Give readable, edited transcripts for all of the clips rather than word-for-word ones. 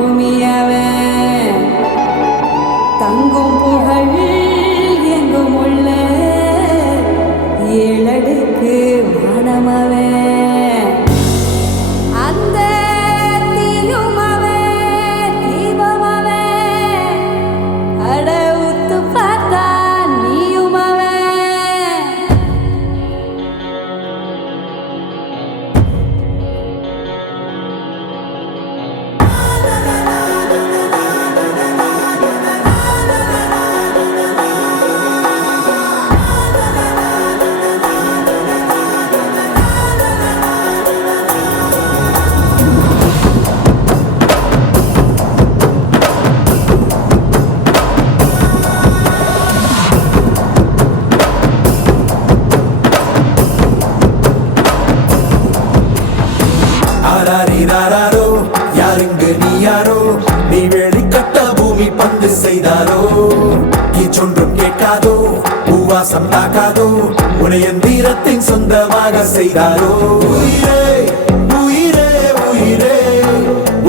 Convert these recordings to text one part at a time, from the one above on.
பூமியவன் தங்கும் புகழ் எங்கும் உள்ள ஏழடுக்கு வானமவன் அந்த தீயுமவன் தீபமவன் அட உத்து பார்த்தா நீயுமவன் ஆராரிராரோ யாருங்கு நீ யாரோ நீ வெளிக்கட்ட பூமி பந்து செய்தாரோ சொன்றும் கேட்காதோ பூவாசம் தாக்காதோ உனைய தீரத்தின் சொந்தமாக செய்தாரோ உயிரே உயிரே உயிரே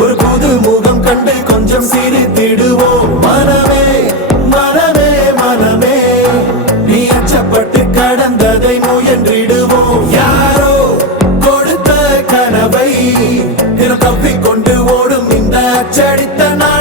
ஒரு புது முகம் கண்டு கொஞ்சம் சிரித்திடுவோம் மனமே மனமே மனமே நீ அச்சப்பட்டு கடந்ததை முயன்றிடுவோம் யாரோ கொடுத்த கனவை தினம் தப்பிக்கொண்டு ஓடும் இந்த அச்சடித்த நாள்